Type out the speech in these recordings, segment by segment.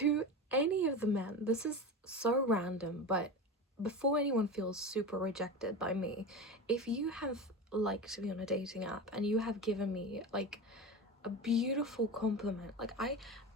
to any of the men, this is so random, but before anyone feels super rejected by me, if you have liked me on a dating app and you have given me like a beautiful compliment, like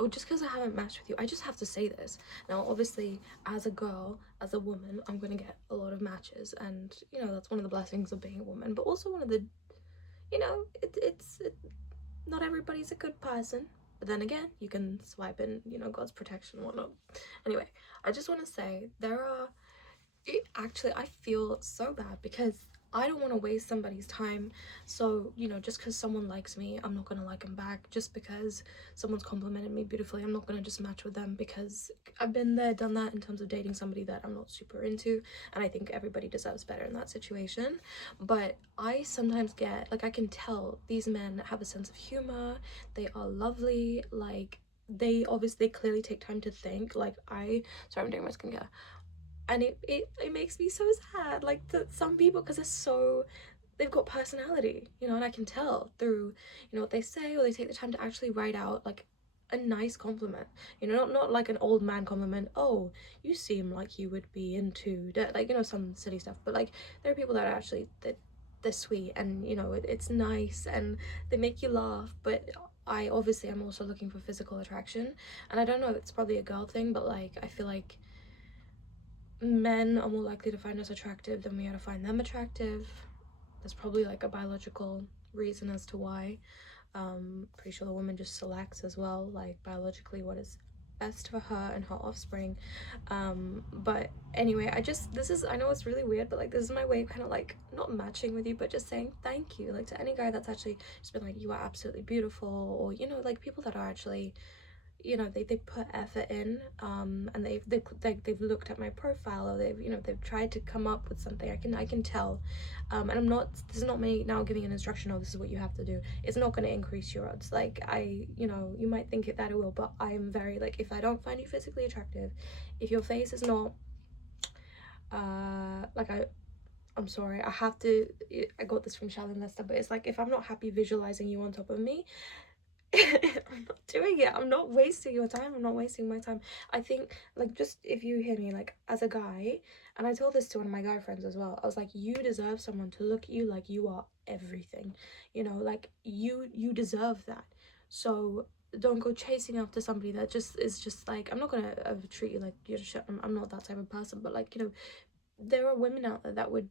or just because I haven't matched with you, I just have to say this. Now obviously, as a girl, as a woman, I'm gonna get a lot of matches, and that's one of the blessings of being a woman, but also one of the, not everybody's a good person. But then again, you can swipe in, God's protection and whatnot. Anyway, I just want to say actually, I feel so bad because I don't want to waste somebody's time. So, just because someone likes me, I'm not going to like them back. Just because someone's complimented me beautifully, I'm not going to just match with them, because I've been there, done that in terms of dating somebody that I'm not super into. And I think everybody deserves better in that situation. But I sometimes get, like, I can tell these men have a sense of humor. They are lovely. Like, they obviously clearly take time to think. Like, sorry, I'm doing my skincare, and it makes me so sad, like, that some people, because they've got personality, and I can tell through what they say, or they take the time to actually write out like a nice compliment, not like an old man compliment. Oh, you seem like you would be into that, like, some silly stuff. But like, there are people that are actually that they're sweet, and it's nice, and they make you laugh. But I obviously am also looking for physical attraction, and I don't know, it's probably a girl thing, but like, I feel like men are more likely to find us attractive than we are to find them attractive. There's probably like a biological reason as to why. Pretty sure the woman just selects as well, like, biologically what is best for her and her offspring. But anyway, I know it's really weird, but like, this is my way of kind of like not matching with you, but just saying thank you, like, to any guy that's actually just been like, you are absolutely beautiful, or like people that are actually, they put effort in, and they've looked at my profile, or they've tried to come up with something. I can tell, and this is not me now giving an instruction, oh, this is what you have to do. It's not going to increase your odds. Like, you might think that it will, but I am very, like, if I don't find you physically attractive, if your face is not like, I'm sorry, I got this from Shalyn Lester, but it's like, if I'm not happy visualizing you on top of me, I'm not doing it. I'm not wasting your time. I'm not wasting my time. I think, like, just if you hear me, like, as a guy, and I told this to one of my guy friends as well, I was like, you deserve someone to look at you like you are everything. Like, you deserve that. So don't go chasing after somebody that just is just like, I'm not gonna treat you like you're shit. I'm not that type of person. But like, there are women out there that would,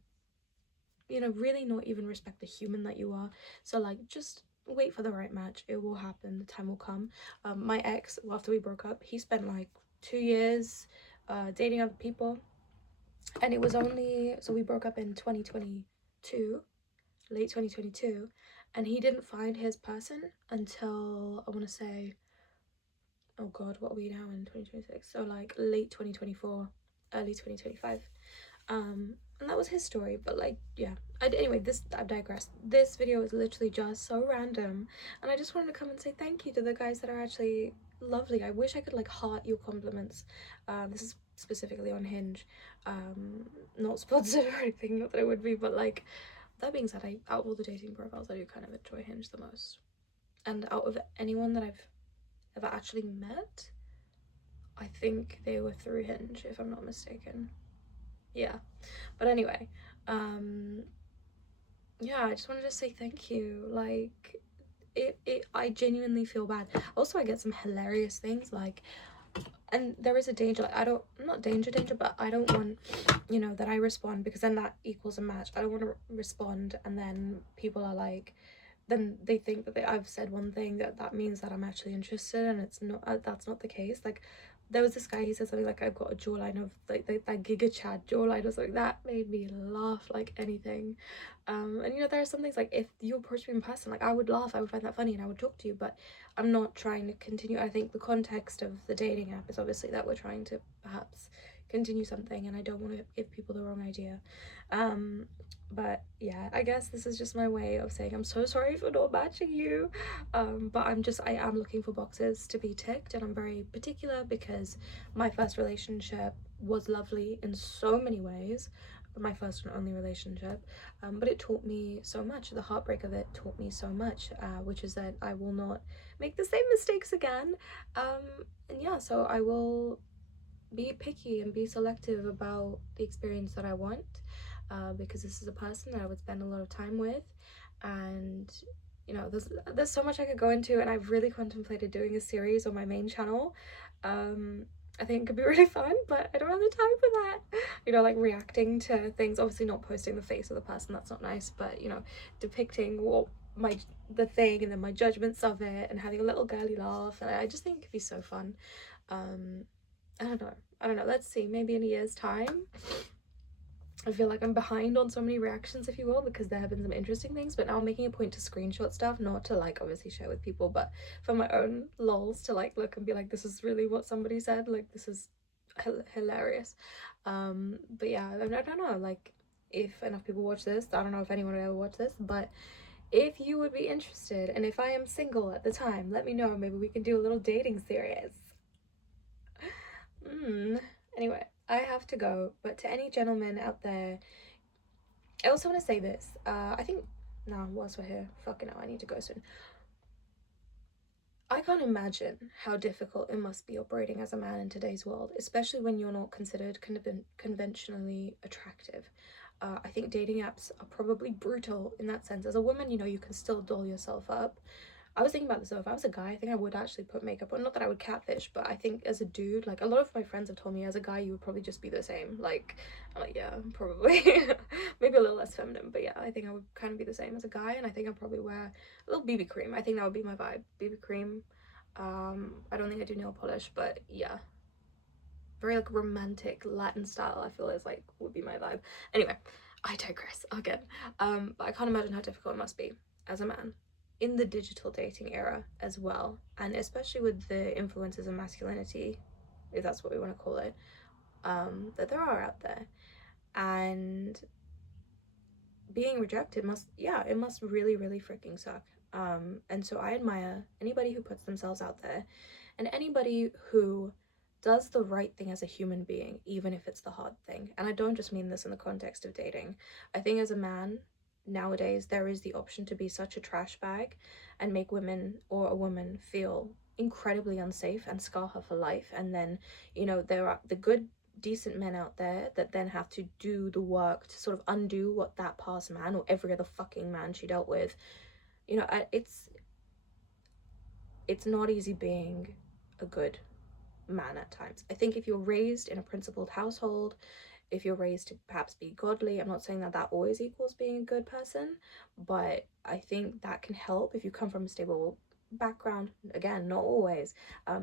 really not even respect the human that you are. So like, just wait for the right match. It will happen. The time will come. My ex, after we broke up, he spent like 2 years dating other people, and it was only, so we broke up in 2022, late 2022, and he didn't find his person until, I want to say, oh god, what are we now in 2026? So like late 2024, early 2025. And that was his story. But like, yeah, anyway, I've digressed. This video is literally just so random, and I just wanted to come and say thank you to the guys that are actually lovely. I wish I could like heart your compliments. This is specifically on Hinge, not sponsored or anything, not that it would be, but like, that being said, out of all the dating profiles, I do kind of enjoy Hinge the most. And out of anyone that I've ever actually met, I think they were through Hinge, if I'm not mistaken. Yeah, but anyway, yeah, I just wanted to say thank you. Like, I genuinely feel bad. Also, I get some hilarious things, like, and there is a danger, like, not danger, but I don't want, that I respond, because then that equals a match. I don't want to respond, and then people are like, then they think that I've said one thing that means that I'm actually interested, and it's not. That's not the case. Like, there was this guy, he said something like, I've got a jawline of like that Giga Chad jawline or something. That made me laugh like anything. And there are some things, like, if you approach me in person, like, I would laugh, I would find that funny, and I would talk to you, but I'm not trying to continue. I think the context of the dating app is obviously that we're trying to perhaps continue something, and I don't want to give people the wrong idea. But yeah, I guess this is just my way of saying I'm so sorry for not matching you. But I am looking for boxes to be ticked, and I'm very particular because my first relationship was lovely in so many ways. my first and only relationship, but it taught me so much. The heartbreak of it taught me so much, which is that I will not make the same mistakes again. And yeah, so I will be picky and be selective about the experience that I want, because this is a person that I would spend a lot of time with. And you know, there's so much I could go into, and I've really contemplated doing a series on my main channel. I think it could be really fun, but I don't have the time for that. You know, like reacting to things, obviously not posting the face of the person, that's not nice, but you know, depicting what the thing and then my judgments of it and having a little girly laugh, and I just think it could be so fun. um I don't know, let's see, maybe in a year's time. I feel like I'm behind on so many reactions, if you will, because there have been some interesting things, but now I'm making a point to screenshot stuff, not to like obviously share with people, but for my own lols, to like look and be like, this is really what somebody said, like this is hilarious. But yeah, I don't know, like if enough people watch this, I don't know if anyone would ever watch this, but if you would be interested, and if I am single at the time, let me know. Maybe we can do a little dating series. Anyway, I have to go, but to any gentlemen out there, I also want to say this. I think, no, whilst we're here, fucking hell, I need to go soon. I can't imagine how difficult it must be operating as a man in today's world, especially when you're not considered conventionally attractive. I think dating apps are probably brutal in that sense. As a woman, you know, you can still doll yourself up. I was thinking about this though, if I was a guy, I think I would actually put makeup on. Not that I would catfish, but I think as a dude, like a lot of my friends have told me as a guy, you would probably just be the same. Like, I'm like, yeah, probably. Maybe a little less feminine, but yeah, I think I would kind of be the same as a guy, and I think I'd probably wear a little BB cream. I think that would be my vibe. BB cream. I don't think I do nail polish, but yeah. Very like romantic Latin style, I feel is like would be my vibe. Anyway, I digress again. But I can't imagine how difficult it must be as a man in the digital dating era as well, and especially with the influences of masculinity, if that's what we want to call it, that there are out there. And being rejected must, yeah, it must really, really freaking suck. And so I admire anybody who puts themselves out there, and anybody who does the right thing as a human being, even if it's the hard thing. And I don't just mean this in the context of dating. I think as a man, nowadays, there is the option to be such a trash bag and make women or a woman feel incredibly unsafe and scar her for life. And then, you know, there are the good decent men out there that then have to do the work to sort of undo what that past man or every other fucking man she dealt with, you know, it's not easy being a good man at times. I think if you're raised in a principled household, if you're raised to perhaps be godly, I'm not saying that that always equals being a good person, but I think that can help if you come from a stable background. Again, not always.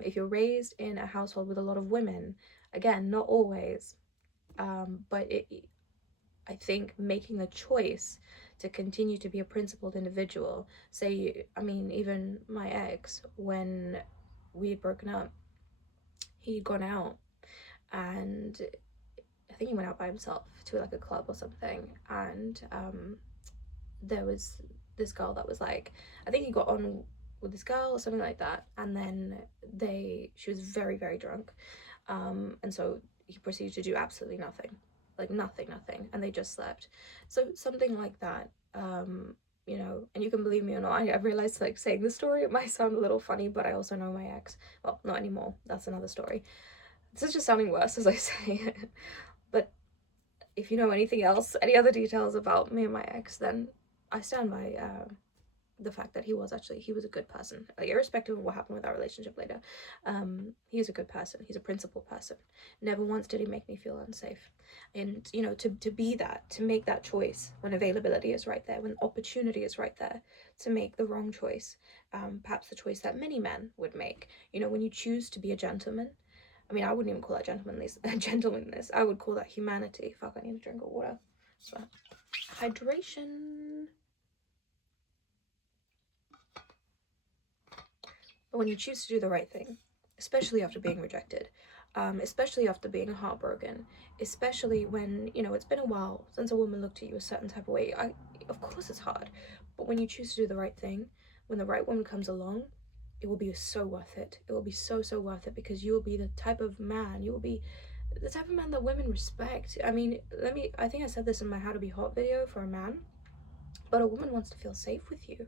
If you're raised in a household with a lot of women, again, not always. But I think making the choice to continue to be a principled individual, say, I mean, even my ex, when we had broken up, he'd gone out, and I think he went out by himself to like a club or something, and there was this girl that was like, I think he got on with this girl or something like that, and then she was very, very drunk, and so he proceeded to do absolutely nothing, like nothing, and they just slept. So something like that, you know, and you can believe me or not, I realized like saying the story, it might sound a little funny, but I also know my ex, well, not anymore, that's another story. This is just sounding worse as I say it. But if you know anything else, any other details about me and my ex, then I stand by the fact that he was a good person, like, irrespective of what happened with our relationship later. He's a good person, he's a principled person. Never once did he make me feel unsafe. And you know, to be that, to make that choice when availability is right there, when opportunity is right there, to make the wrong choice, perhaps the choice that many men would make, you know, when you choose to be a gentleman. I mean, I wouldn't even call that gentlemanliness. I would call that humanity. Fuck, I need a drink of water. So, hydration. But when you choose to do the right thing, especially after being rejected, especially after being heartbroken, especially when, you know, it's been a while since a woman looked at you a certain type of way, of course it's hard. But when you choose to do the right thing, when the right woman comes along, it will be so worth it. It will be so, so worth it, because you will be the type of man, you will be the type of man that women respect. I mean, I think I said this in my How to Be Hot video for a man, but a woman wants to feel safe with you.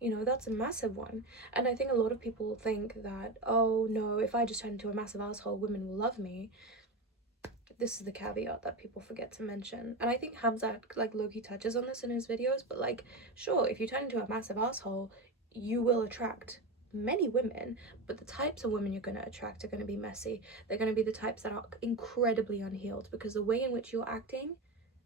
You know, that's a massive one. And I think a lot of people think that, oh no, if I just turn into a massive asshole, women will love me. This is the caveat that people forget to mention. And I think Hamza, like, Loki touches on this in his videos, but like, sure, if you turn into a massive asshole, you will attract many women, but the types of women you're going to attract are going to be messy. They're going to be the types that are incredibly unhealed, because the way in which you're acting,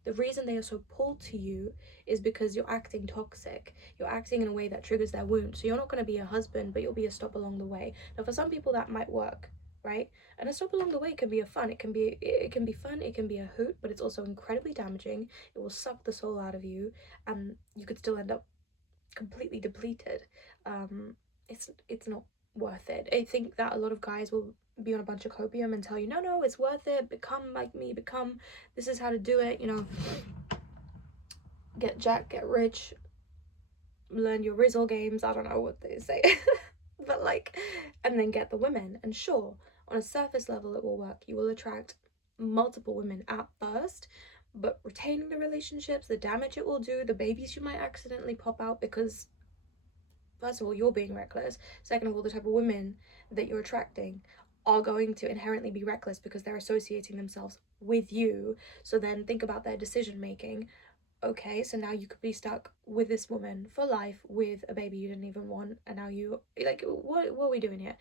the reason they are so pulled to you is because you're acting toxic. You're acting in a way that triggers their wound. So you're not going to be a husband, but you'll be a stop along the way. Now, for some people, that might work, right? And a stop along the way can be fun. It can be fun. It can be a hoot, but it's also incredibly damaging. It will suck the soul out of you, and you could still end up completely depleted. It's not worth it. I think that a lot of guys will be on a bunch of copium and tell you, no, no, it's worth it. Become like me. Become. This is how to do it. You know, get jacked, get rich, learn your Rizzle games. I don't know what they say, but like, and then get the women. And sure, on a surface level, it will work. You will attract multiple women at first, but retaining the relationships, the damage it will do, the babies you might accidentally pop out because, first of all, you're being reckless. Second of all, the type of women that you're attracting are going to inherently be reckless because they're associating themselves with you. So then think about their decision making. Okay, so now you could be stuck with this woman for life with a baby you didn't even want, and now you, like, what are we doing here?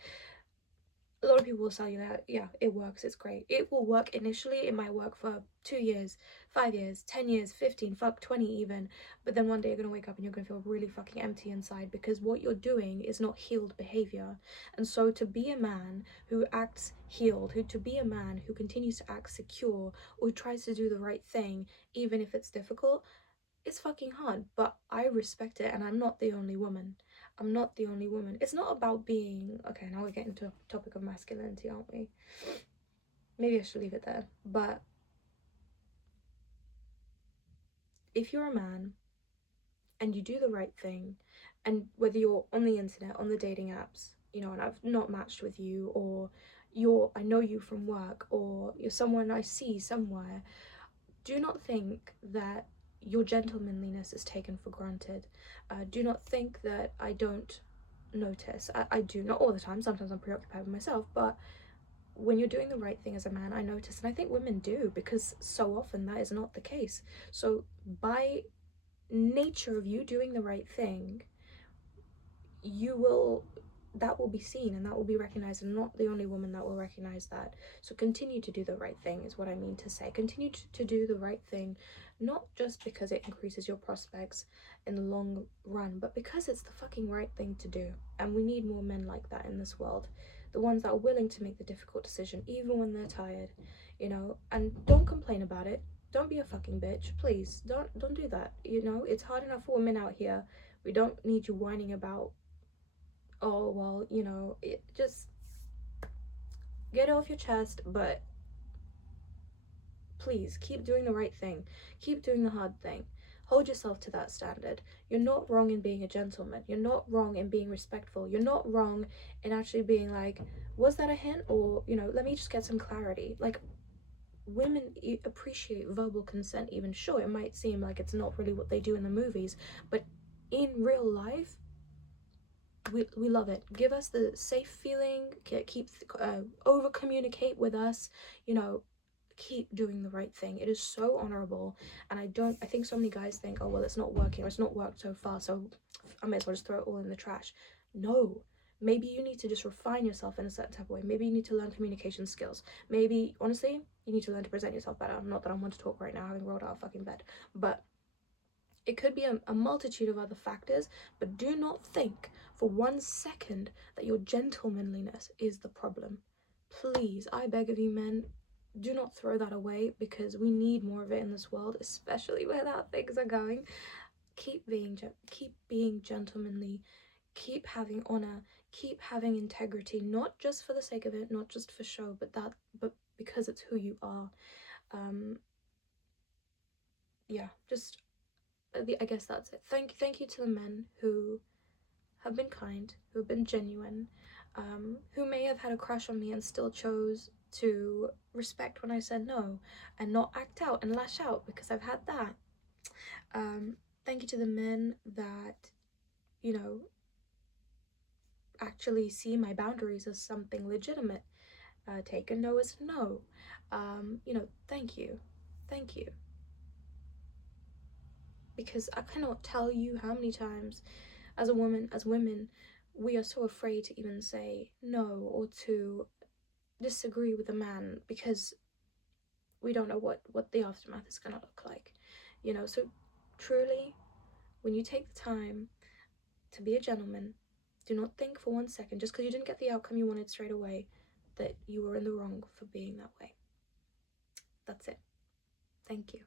A lot of people will tell you that, yeah, it works, it's great. It will work initially. It might work for 2 years, 5 years, 10 years, 15, fuck, 20 even. But then one day you're gonna wake up and you're gonna feel really fucking empty inside, because what you're doing is not healed behavior. And so to be a man who acts healed, to be a man who continues to act secure, or who tries to do the right thing, even if it's difficult, it's fucking hard. But I respect it, and I'm not the only woman. I'm not the only woman. It's not about being, okay, now we're getting to a topic of masculinity, aren't we? Maybe I should leave it there. But if you're a man and you do the right thing, and whether you're on the internet, on the dating apps, you know, and I've not matched with you, or I know you from work, or you're someone I see somewhere, do not think that your gentlemanliness is taken for granted. Do not think that I don't notice. I do, not all the time. Sometimes I'm preoccupied with myself, but when you're doing the right thing as a man, I notice, and I think women do, because so often that is not the case. So by nature of you doing the right thing, you will, that will be seen and that will be recognized, and not the only woman that will recognize that. So continue to do the right thing is what I mean to say. Continue to do the right thing, not just because it increases your prospects in the long run, but because it's the fucking right thing to do. And we need more men like that in this world, the ones that are willing to make the difficult decision even when they're tired, you know. And don't complain about it. Don't be a fucking bitch, please. Don't do that. You know, it's hard enough for women out here. We don't need you whining about, oh well, you know, just get it off your chest. But please keep doing the right thing, keep doing the hard thing, hold yourself to that standard. You're not wrong in being a gentleman, you're not wrong in being respectful, you're not wrong in actually being like, was that a hint, or, you know, let me just get some clarity. Like, women appreciate verbal consent. Even, sure, it might seem like it's not really what they do in the movies, but in real life, we love it. Give us the safe feeling, keep over communicate with us, you know, keep doing the right thing. It is so honorable. And I think so many guys think, oh well, it's not working, or it's not worked so far, so I may as well just throw it all in the trash. No, maybe you need to just refine yourself in a certain type of way. Maybe you need to learn communication skills. Maybe, honestly, you need to learn to present yourself better. Not that I want to talk right now, having rolled out of fucking bed, but it could be a multitude of other factors. But do not think for 1 second that your gentlemanliness is the problem. Please, I beg of you, men, do not throw that away, because we need more of it in this world, especially where how things are going. Keep being gentlemanly, keep having honor, keep having integrity, not just for the sake of it, not just for show, but because it's who you are. Yeah, just I guess that's it. Thank you to the men who have been kind, who have been genuine, who may have had a crush on me and still chose to respect when I said no and not act out and lash out, because I've had that. Thank you to the men that, you know, actually see my boundaries as something legitimate. Take a no as a no. You know, thank you. Thank you. Because I cannot tell you how many times as a woman, as women, we are so afraid to even say no or to disagree with a man because we don't know what the aftermath is going to look like, you know. So truly, when you take the time to be a gentleman, do not think for 1 second, just because you didn't get the outcome you wanted straight away, that you were in the wrong for being that way. That's it. Thank you.